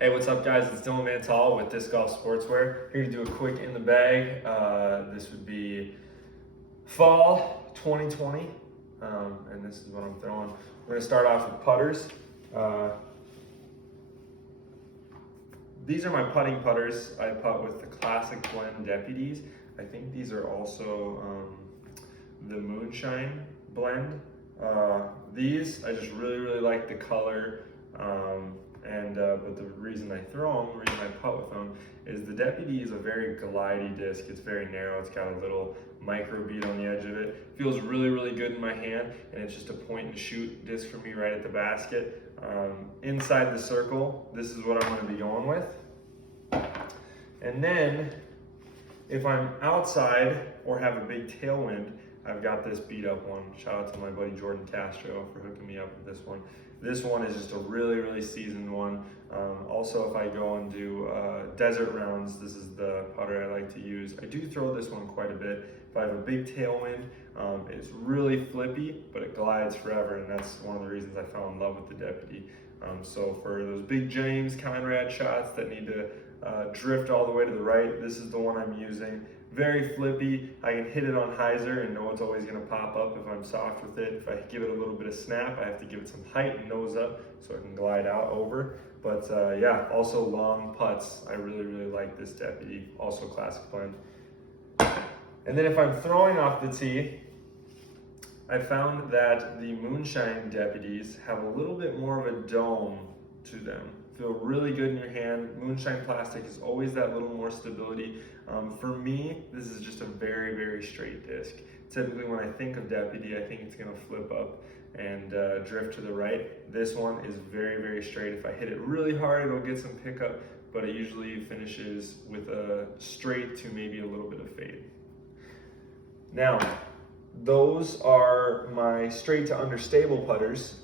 Hey, what's up, guys? It's Dylan Mantal with Disc Golf Sportswear. Here to do a quick in the bag. This would be fall 2020, and this is what I'm throwing. We're gonna start off with putters. Uh, these are my putting putters. I putt with the Classic Blend Deputies. I think these are also the Moonshine Blend. These, I just really like the color. But the reason I throw them, the reason I putt with them, is the Deputy is a very glidey disc. It's very narrow. It's got a little micro bead on the edge of it. Feels really good in my hand, and it's just a point and shoot disc for me right at the basket. Inside the circle, this is what I'm going to be going with. And then, if I'm outside or have a big tailwind, I've got this beat up one. Shout out to my buddy Jordan Castro for hooking me up with this one. This one is just a really seasoned one. Also, if I go and do desert rounds, this is the putter I like to use. I do throw this one quite a bit. If I have a big tailwind, it's really flippy, but it glides forever, and that's one of the reasons I fell in love with the Deputy. So for those big James Conrad shots that need to drift all the way to the right, this is the one I'm using. Very flippy. I can hit it on hyzer and know it's always going to pop up if I'm soft with it. If I give it a little bit of snap, I have to give it some height and nose up so I can glide out over. But yeah, also long putts. I really like this Deputy, also Classic Blend. And then if I'm throwing off the tee, I found that the Moonshine Deputies have a little bit more of a dome to them. Feel really good in your hand. Moonshine plastic is always that little more stability. For me, this is just a very straight disc. Typically when I think of Deputy, I think it's gonna flip up and drift to the right. This one is very straight. If I hit it really hard, it'll get some pickup, but it usually finishes with a straight to maybe a little bit of fade. Now, those are my straight to understable putters.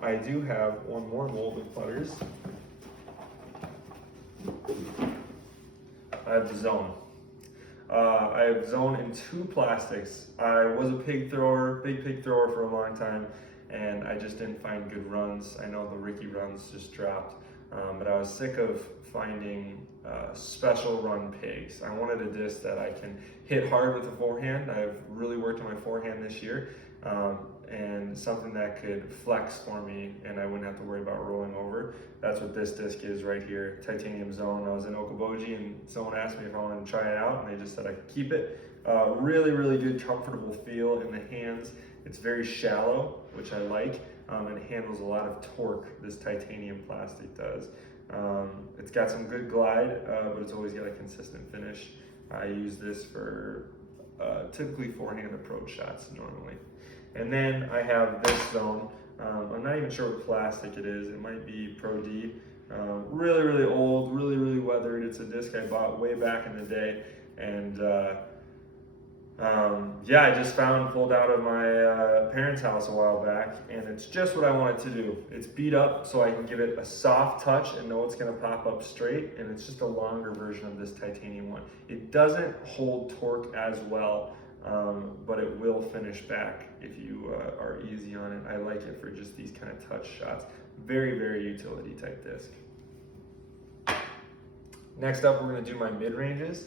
I do have one more mold of putters. I have the Zone. I have Zone in 2 plastics. I was a big pig thrower for a long time, and I just didn't find good runs. I know the Ricky runs just dropped, but I was sick of finding special run pigs. I wanted a disc that I can hit hard with the forehand. I've really worked on my forehand this year, and something that could flex for me and I wouldn't have to worry about rolling over. That's what this disc is right here, Titanium Zone. I was in Okoboji and someone asked me if I wanted to try it out, and they just said I could keep it. Really good, comfortable feel in the hands. It's very shallow, which I like, and it handles a lot of torque, this titanium plastic does. It's got some good glide, but it's always got a consistent finish. I use this for typically forehand approach shots normally. And then I have this Zone. I'm not even sure what plastic it is. It might be Pro D. Really old, really weathered. It's a disc I bought way back in the day, and yeah, I just pulled out of my parents' house a while back, and it's just what I want it to do. It's beat up so I can give it a soft touch and know it's going to pop up straight, and it's just a longer version of this titanium one. It doesn't hold torque as well, but it will finish back if you are easy on it. I like it for just these kind of touch shots. Very utility type disc. Next up, we're going to do my mid-ranges.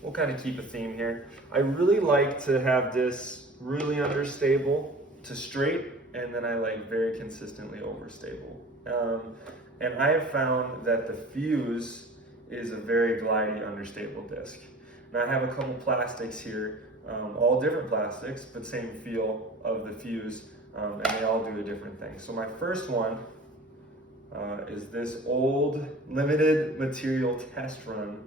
We'll kind of keep a theme here. I really like to have this really understable to straight, and then I like very consistently overstable. And I have found that the Fuse is a very glidey, understable disc. Now I have a couple plastics here, all different plastics, but same feel of the Fuse, and they all do a different thing. So my first one is this old limited material test run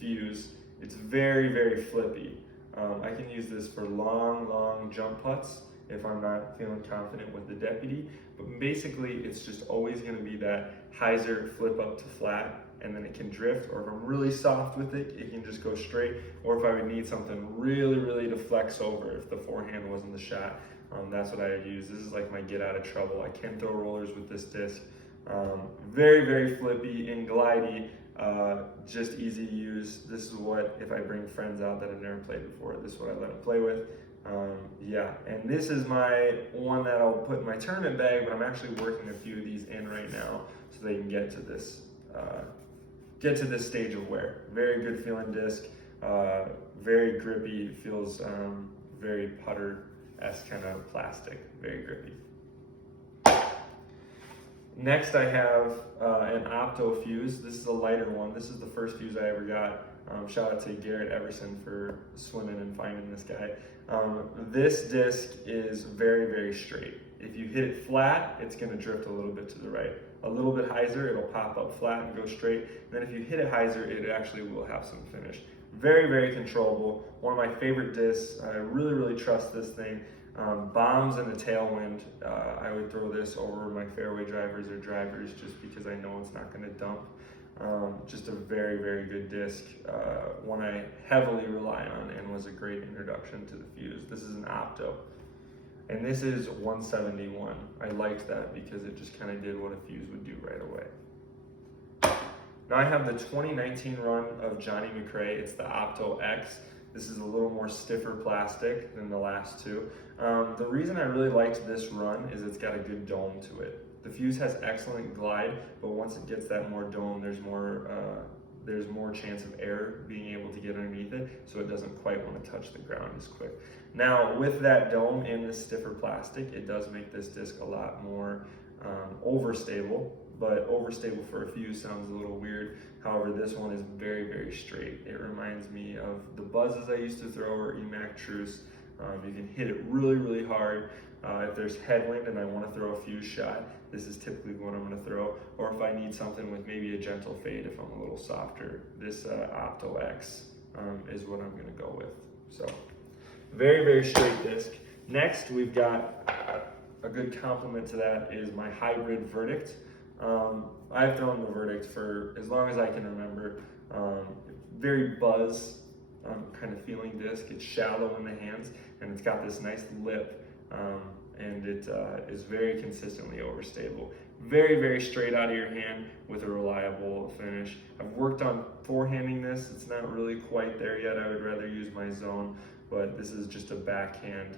Fuse. It's very flippy. I can use this for long jump putts if I'm not feeling confident with the Deputy, but basically it's just always going to be that hyzer flip up to flat, and then it can drift, or if I'm really soft with it, it can just go straight, or if I would need something really to flex over if the forehand wasn't the shot, that's what I would use. This is like my get out of trouble. I can throw rollers with this disc. Very flippy and glidey, just easy to use. This is what, if I bring friends out that have never played before, this is what I let them play with. Yeah, and this is my one that I'll put in my tournament bag, but I'm actually working a few of these in right now so they can get to this stage of wear. Very good feeling disc, very grippy, feels very putter-esque kind of plastic, very grippy. Next I have an Opto fuse. This is a lighter one. This is the first fuse I ever got. Shout out to Garrett Everson for swimming and finding this guy. This disc is very, very straight. If you hit it flat, it's gonna drift a little bit to the right. A little bit hyzer, it'll pop up flat and go straight. And then if you hit it hyzer, it actually will have some finish. Very, very controllable. One of my favorite discs. I really, really trust this thing. Bombs in the tailwind, I would throw this over my fairway drivers or drivers just because I know it's not going to dump. Just a very, very good disc, one I heavily rely on and was a great introduction to the fuse. This is an Opto, and this is 171. I liked that because it just kind of did what a fuse would do right away. Now I have the 2019 run of Johnny McRae. It's the Opto X. This is a little more stiffer plastic than the last two. The reason I really liked this run is it's got a good dome to it. The fuse has excellent glide, but once it gets that more dome, there's more chance of air being able to get underneath it, so it doesn't quite want to touch the ground as quick. Now, with that dome and this stiffer plastic, it does make this disc a lot more overstable, but overstable for a fuse sounds a little weird. However, this one is very, very straight. It reminds me of the buzzes I used to throw or Emac Truce. You can hit it really, really hard. If there's headwind and I want to throw a fuse shot, this is typically what I'm going to throw. Or if I need something with maybe a gentle fade if I'm a little softer, this Opto X is what I'm going to go with. So, very, very straight disc. Next, we've got a good complement to that is my hybrid Verdict. I've thrown the Verdict for as long as I can remember. Very buzz kind of feeling disc. It's shallow in the hands and it's got this nice lip, and it is very consistently overstable. Very, very straight out of your hand with a reliable finish. I've worked on forehanding this. It's not really quite there yet. I would rather use my zone, but this is just a backhand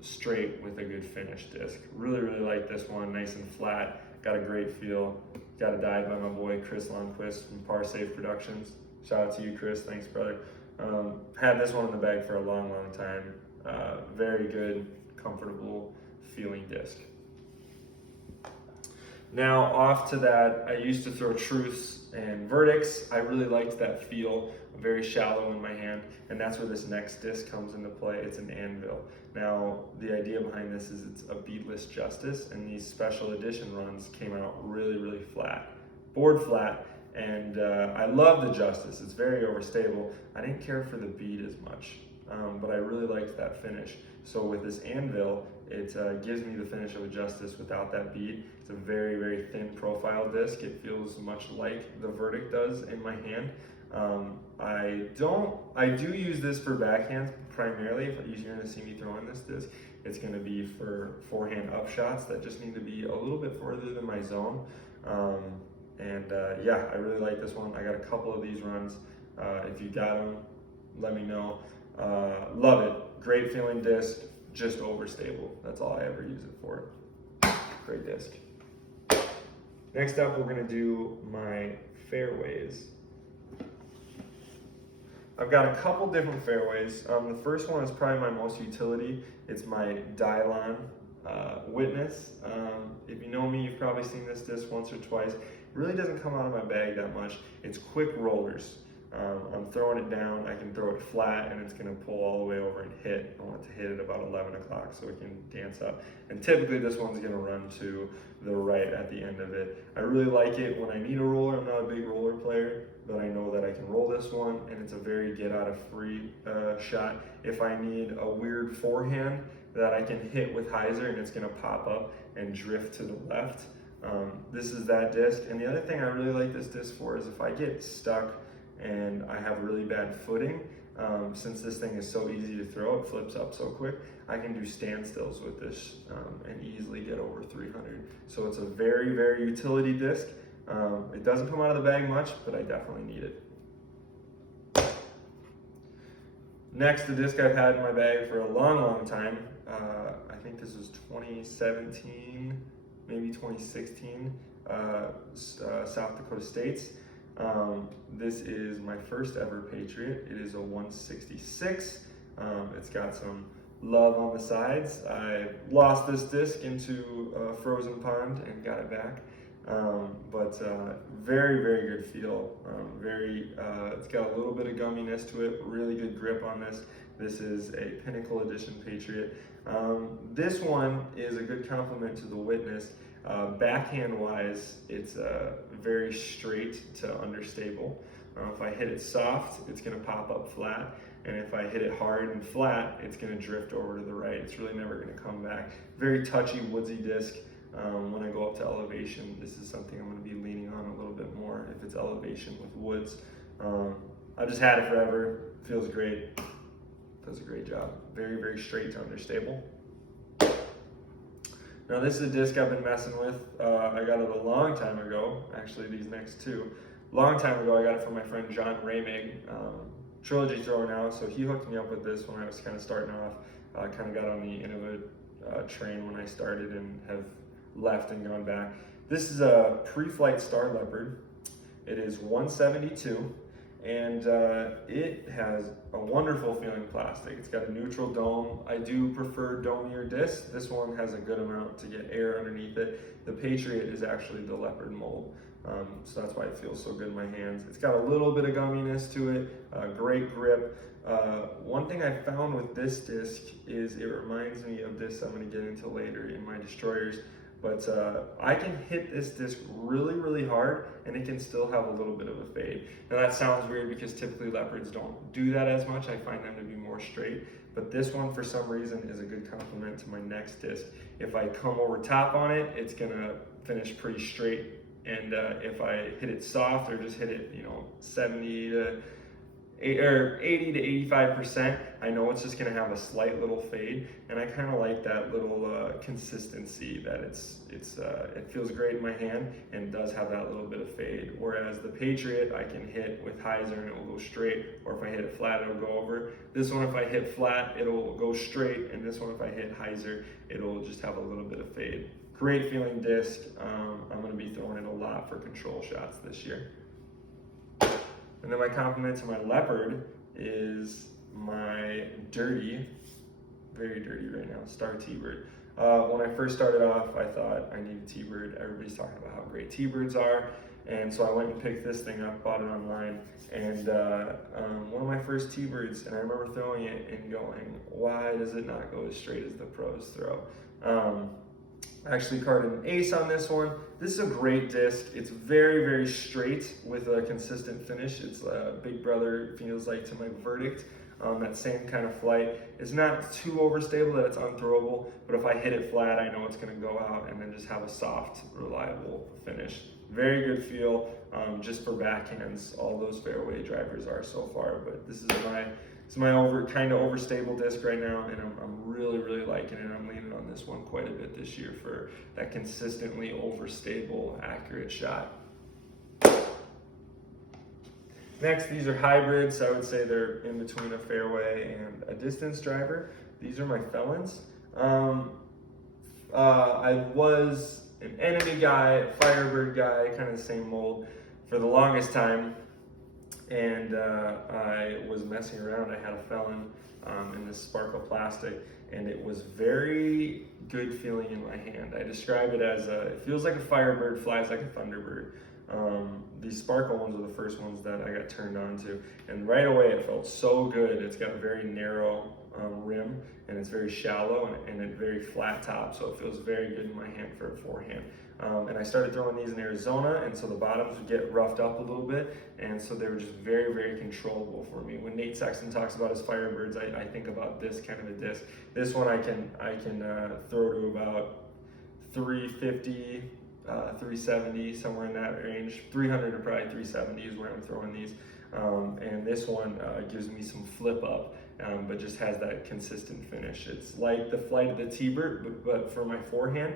straight with a good finish disc. Really, really like this one. Nice and flat. Got a great feel. Got a dive by my boy Chris Lundquist from Par Safe Productions. Shout out to you, Chris. Thanks, brother. Had this one in the bag for a long, long time. Very good, comfortable feeling disc. Now off to that, I used to throw Truths and Verdicts. I really liked that feel, very shallow in my hand, and that's where this next disc comes into play. It's an Anvil. Now, the idea behind this is it's a beadless Justice, and these special edition runs came out really, really flat, board flat, and I love the Justice. It's very overstable. I didn't care for the bead as much, but I really liked that finish. So with this Anvil, it gives me the finish of a Justice without that bead. It's a very, very thin profile disc. It feels much like the Verdict does in my hand. I do use this for backhands primarily. If you're going to see me throwing this disc, it's going to be for forehand up shots that just need to be a little bit further than my zone. Yeah, I really like this one. I got a couple of these runs. If you got them, let me know. Love it. Great feeling disc, just overstable. That's all I ever use it for. Great disc. Next up, we're going to do my fairways. I've got a couple different fairways. The first one is probably my most utility. It's my Dylon Witness. If you know me, you've probably seen this disc once or twice. It really doesn't come out of my bag that much. It's quick rollers. I'm throwing it down, I can throw it flat and it's gonna pull all the way over and hit. I want it to hit at about 11 o'clock so it can dance up. And typically this one's gonna run to the right at the end of it. I really like it when I need a roller. I'm not a big roller player, but I know that I can roll this one and it's a very get out of free shot. If I need a weird forehand that I can hit with hyzer and it's gonna pop up and drift to the left, this is that disc. And the other thing I really like this disc for is if I get stuck and I have really bad footing, since this thing is so easy to throw, it flips up so quick, I can do standstills with this and easily get over 300. So it's a very, very utility disc. It doesn't come out of the bag much, but I definitely need it. Next, the disc I've had in my bag for a long time. I think this was 2017, maybe 2016, South Dakota States. This is my first ever Patriot. It is a 166. It's got some love on the sides. I lost this disc into a frozen pond and got it back. Very, very good feel. It's got a little bit of gumminess to it, really good grip on this. This is a Pinnacle Edition Patriot. This one is a good complement to the Witness. Backhand wise, it's very straight to understable. If I hit it soft, it's gonna pop up flat. And if I hit it hard and flat, it's gonna drift over to the right. It's really never gonna come back. Very touchy, woodsy disc. When I go up to elevation, this is something I'm going to be leaning on a little bit more if it's elevation with woods. I've just had it forever. Feels great. Does a great job. Very, very straight to understable. Now this is a disc I've been messing with. I got it a long time ago. Actually, these next two. Long time ago, I got it from my friend John Ramig, trilogy thrower now. So he hooked me up with this when I was kind of starting off. Kind of got on the Innova train when I started and have left and gone back. This is a Pre-Flight Star Leopard. It is 172 and it has a wonderful feeling plastic. It's got a neutral dome. I do prefer domier discs. This one has a good amount to get air underneath it. The Patriot is actually the Leopard mold. So that's why it feels so good in my hands. It's got a little bit of gumminess to it, great grip. One thing I found with this disc is it reminds me of this I'm going to get into later in my destroyers. But I can hit this disc really, really hard and it can still have a little bit of a fade. Now that sounds weird because typically Leopards don't do that as much. I find them to be more straight. But this one, for some reason, is a good complement to my next disc. If I come over top on it, it's gonna finish pretty straight. And if I hit it soft or just hit it, 70 to 80 to 85%, I know it's just gonna have a slight little fade, and I kind of like that little consistency that it feels great in my hand and does have that little bit of fade. Whereas the Patriot, I can hit with hyzer and it will go straight, or if I hit it flat, it'll go over. This one, if I hit flat, it'll go straight, and this one, if I hit hyzer, it'll just have a little bit of fade. Great feeling disc. I'm gonna be throwing it a lot for control shots this year. And then my compliment to my Leopard is my dirty, very dirty right now, Star T-Bird. When I first started off, I thought I needed T-Bird. Everybody's talking about how great T-Birds are. And so I went and picked this thing up, bought it online. And one of my first T-Birds, and I remember throwing it and going, why does it not go as straight as the pros throw? I actually carded an ace on this one. This is a great disc. It's very, very straight with a consistent finish. It's Big Brother, feels like, to my Verdict. That same kind of flight. It's not too overstable that it's unthrowable, but if I hit it flat, I know it's gonna go out and then just have a soft, reliable finish. Very good feel, just for backhands. All those fairway drivers are so far, but this is my kind of overstable disc right now, and I'm really, really liking it. I'm leaning on this one quite a bit this year for that consistently overstable, accurate shot. Next, these are hybrids. I would say they're in between a fairway and a distance driver. These are my Felons. I was an Enemy guy, a Firebird guy, kind of the same mold for the longest time. And I was messing around. I had a Felon in this sparkle plastic, and it was very good feeling in my hand. I describe it as it feels like a Firebird, flies like a Thunderbird. These sparkle ones were the first ones that I got turned on to, and right away it felt so good. It's got a very narrow rim, and it's very shallow and a very flat top, so it feels very good in my hand for a forehand. And I started throwing these in Arizona, and so the bottoms would get roughed up a little bit, and so they were just very, very controllable for me. When Nate Sexton talks about his Firebirds, I think about this kind of a disc. This one I can throw to about 350, 370, somewhere in that range. 300 to probably 370 is where I'm throwing these. And this one gives me some flip up, but just has that consistent finish. It's like the flight of the T-Bird, but for my forehand.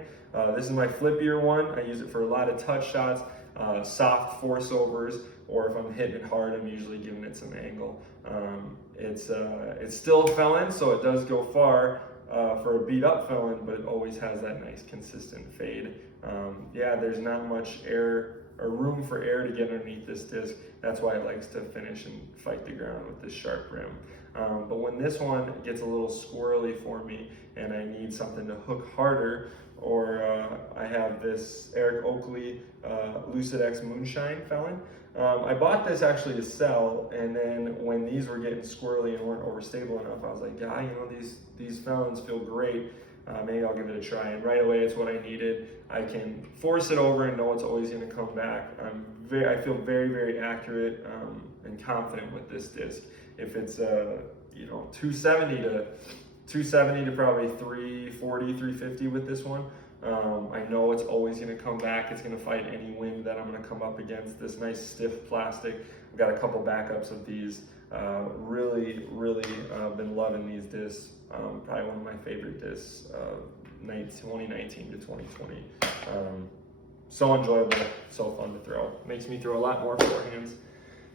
This is my flippier one. I use it for a lot of touch shots, soft force overs, or if I'm hitting it hard, I'm usually giving it some angle. It's still a Felon, so it does go far for a beat up Felon, but it always has that nice consistent fade. Yeah, there's not much air or room for air to get underneath this disc. That's why it likes to finish and fight the ground with this sharp rim. But when this one gets a little squirrely for me and I need something to hook harder, or I have this Eric Oakley Lucid X Moonshine Felon. I bought this actually to sell, and then when these were getting squirrely and weren't overstable enough, I was like, yeah, you know, these Felons feel great. Maybe I'll give it a try. And right away, it's what I needed. I can force it over and know it's always going to come back. I feel very, very accurate and confident with this disc. If it's 270 to probably 340, 350 with this one. I know it's always going to come back. It's going to fight any wind that I'm going to come up against. This nice stiff plastic. I've got a couple backups of these. Really been loving these discs. Probably one of my favorite discs, 2019 to 2020. So enjoyable, so fun to throw. Makes me throw a lot more forehands.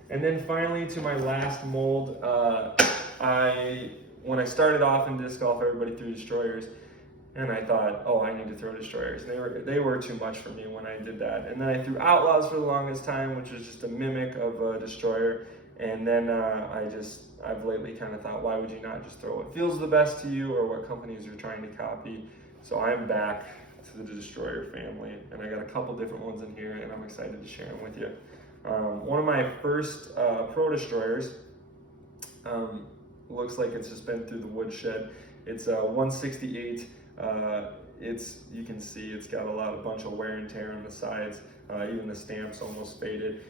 And then finally, to my last mold, when I started off in disc golf, everybody threw destroyers. And I thought, oh, I need to throw destroyers. They were too much for me when I did that. And then I threw outlaws for the longest time, which was just a mimic of a destroyer. And then I've lately kind of thought, why would you not just throw what feels the best to you or what companies you're trying to copy? So I'm back to the destroyer family, and I got a couple different ones in here, and I'm excited to share them with you. One of my first pro destroyers looks like it's just been through the woodshed. It's a 168. You can see it's got a bunch of wear and tear on the sides. Even the stamp's almost faded.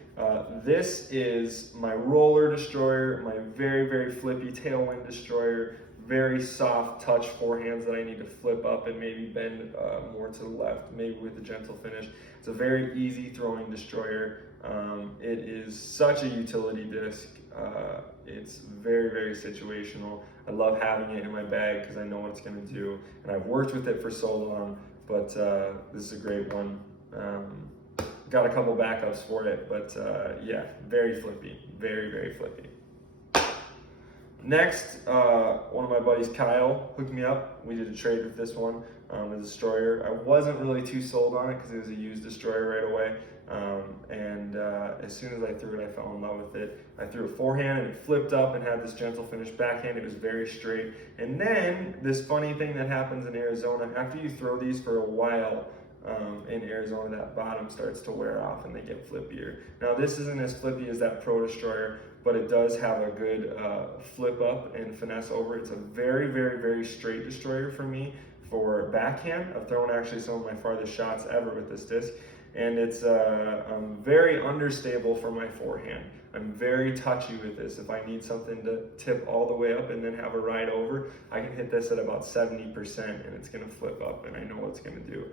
This is my roller destroyer, my very, very flippy tailwind destroyer, very soft touch forehands that I need to flip up and maybe bend more to the left, maybe with a gentle finish. It's a very easy throwing destroyer. It is such a utility disc. It's very, very situational. I love having it in my bag because I know what it's going to do, and I've worked with it for so long, but this is a great one. Got a couple backups for it, but yeah, very flippy, very, very flippy. Next, one of my buddies, Kyle, hooked me up. We did a trade with this one, the destroyer. I wasn't really too sold on it because it was a used destroyer right away. As soon as I threw it, I fell in love with it. I threw a forehand and it flipped up and had this gentle finish backhand. It was very straight. And then this funny thing that happens in Arizona, after you throw these for a while, in Arizona, that bottom starts to wear off and they get flippier. Now this isn't as flippy as that Pro Destroyer, but it does have a good flip up and finesse over. It's a very, very, very straight destroyer for me for backhand. I've thrown actually some of my farthest shots ever with this disc, and it's very understable for my forehand. I'm very touchy with this. If I need something to tip all the way up and then have a ride over, I can hit this at about 70% and it's gonna flip up and I know what it's gonna do.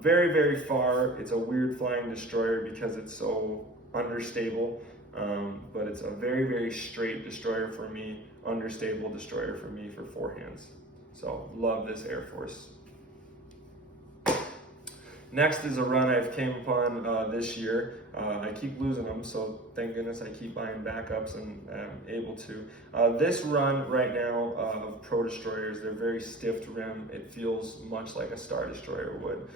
Very, very far. It's a weird flying destroyer because it's so understable, but it's a very, very straight destroyer for me, understable destroyer for me for forehands. So love this Air Force. Next is a run I've came upon this year. I keep losing them, so thank goodness I keep buying backups and I'm able to. This run right now of Pro Destroyers, they're very stiff rim. It feels much like a Star Destroyer would.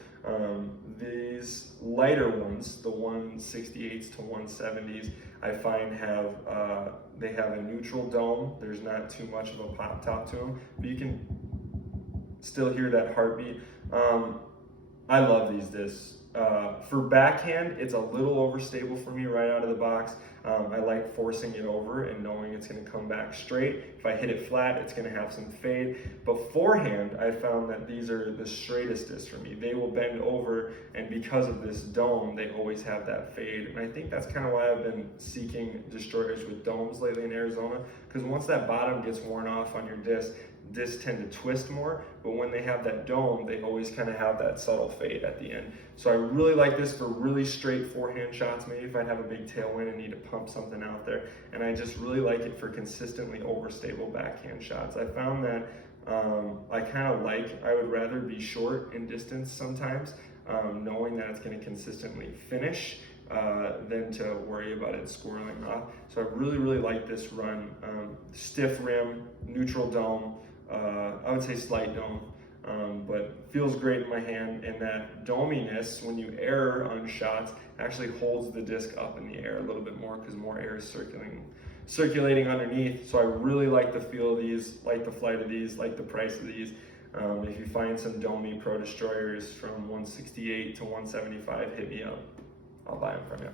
These lighter ones, the 168s to 170s, I find they have a neutral dome. There's not too much of a pop top to them, but you can still hear that heartbeat. I love these discs. For backhand, it's a little overstable for me right out of the box. I like forcing it over and knowing it's going to come back straight. If I hit it flat, it's going to have some fade. But forehand, I found that these are the straightest discs for me. They will bend over, and because of this dome, they always have that fade. And I think that's kind of why I've been seeking destroyers with domes lately in Arizona, because once that bottom gets worn off on your discs tend to twist more, but when they have that dome, they always kind of have that subtle fade at the end. So I really like this for really straight forehand shots, maybe if I have a big tailwind and need to pump something out there. And I just really like it for consistently overstable backhand shots. I found that I would rather be short in distance sometimes, knowing that it's going to consistently finish than to worry about it squirreling off. So I really like this run. Stiff rim, neutral dome, I would say slight dome, but feels great in my hand, and that dominess, when you err on shots, actually holds the disc up in the air a little bit more because more air is circulating underneath. So I really like the feel of these, like the flight of these, like the price of these. If you find some Domi Pro Destroyers from 168 to 175, hit me up. I'll buy them from you.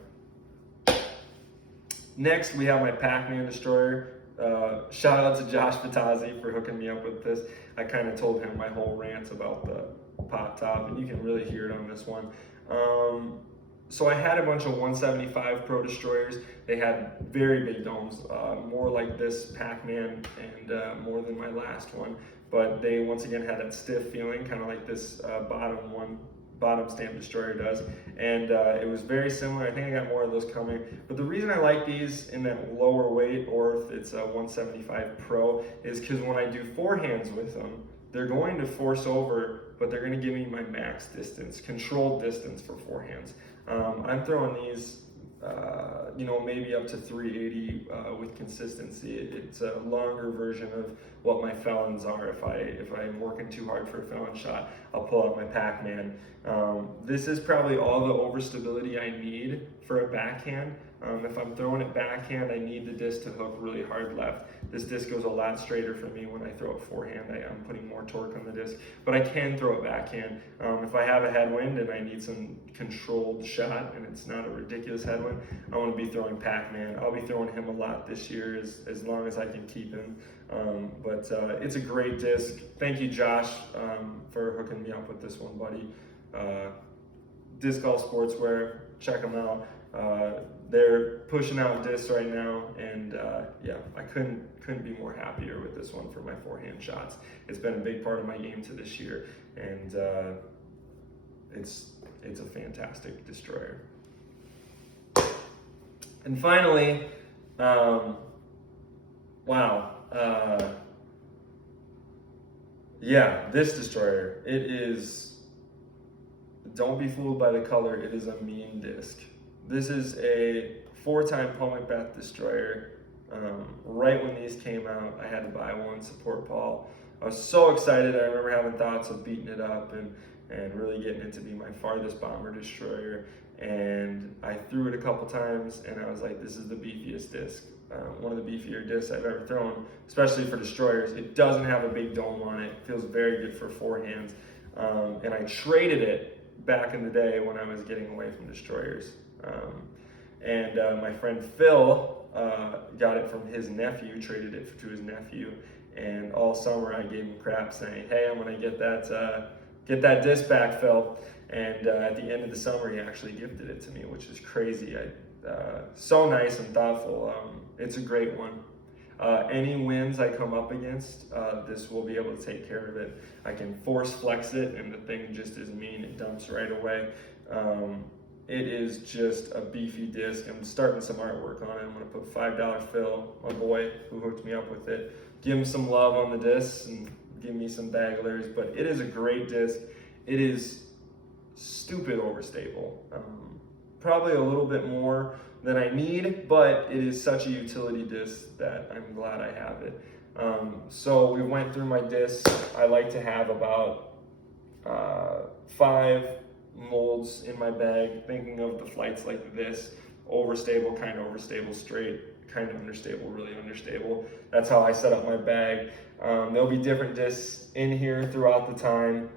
Next, we have my Pac-Man Destroyer. Shout out to Josh Patazzi for hooking me up with this. I kind of told him my whole rant about the pop top, and you can really hear it on this one. So I had a bunch of 175 Pro Destroyers. They had very big domes, more like this Pac-Man and more than my last one. But they once again had that stiff feeling, kind of like this bottom stamp destroyer does, and it was very similar. I think I got more of those coming, but the reason I like these in that lower weight, or if it's a 175 Pro, is because when I do forehands with them, they're going to force over, but they're going to give me my max distance, controlled distance for forehands. I'm throwing these maybe up to 380 with consistency. It's a longer version of what my felons are. If I'm working too hard for a felon shot, I'll pull out my Pac-Man. This is probably all the overstability I need for a backhand. If I'm throwing it backhand, I need the disc to hook really hard left. This disc goes a lot straighter for me when I throw it forehand. I'm putting more torque on the disc, but I can throw it backhand. If I have a headwind and I need some controlled shot and it's not a ridiculous headwind, I want to be throwing Pac-Man. I'll be throwing him a lot this year as long as I can keep him. But it's a great disc. Thank you, Josh, for hooking me up with this one, buddy. Disc Golf Sportswear, check them out. They're pushing out discs right now, and yeah, I couldn't be more happier with this one for my forehand shots. It's been a big part of my game to this year, and it's a fantastic destroyer. And finally, yeah, this destroyer, it is, don't be fooled by the color, it is a mean disc. This is a 4-time Paul McBeth destroyer. Right when these came out, I had to buy one, support Paul. I was so excited. I remember having thoughts of beating it up and really getting it to be my farthest bomber destroyer. And I threw it a couple times, and I was like, this is the beefiest disc. One of the beefier discs I've ever thrown, especially for destroyers. It doesn't have a big dome on it. It feels very good for forehands. And I traded it back in the day when I was getting away from destroyers. My friend Phil got it from his nephew, traded it to his nephew, and all summer I gave him crap saying, hey, I'm gonna get that disc back, Phil. And at the end of the summer, he actually gifted it to me, which is crazy. So nice and thoughtful. It's a great one. Any winds I come up against, this will be able to take care of it. I can force flex it, and the thing just is mean. It dumps right away. It is just a beefy disc. I'm starting some artwork on it. I'm gonna put $5 Phil, my boy, who hooked me up with it. Give him some love on the discs and give me some bagglers, but it is a great disc. It is stupid overstable. Probably a little bit more than I need, but it is such a utility disc that I'm glad I have it. So we went through my discs. I like to have about 5 molds in my bag, thinking of the flights like this: overstable, kind of overstable, straight, kind of understable, really understable. That's how I set up my bag. There'll be different discs in here throughout the time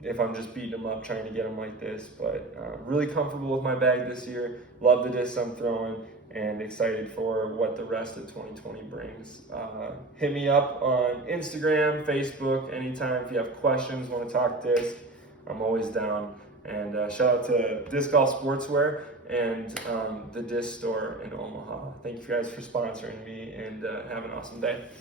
if I'm just beating them up trying to get them like this, but really comfortable with my bag this year. Love the discs I'm throwing, and excited for what the rest of 2020 brings. Hit me up on Instagram, Facebook, anytime if you have questions, want to talk disc. I'm always down. And shout out to Disc Golf Sportswear and the disc store in Omaha. Thank you guys for sponsoring me, and have an awesome day.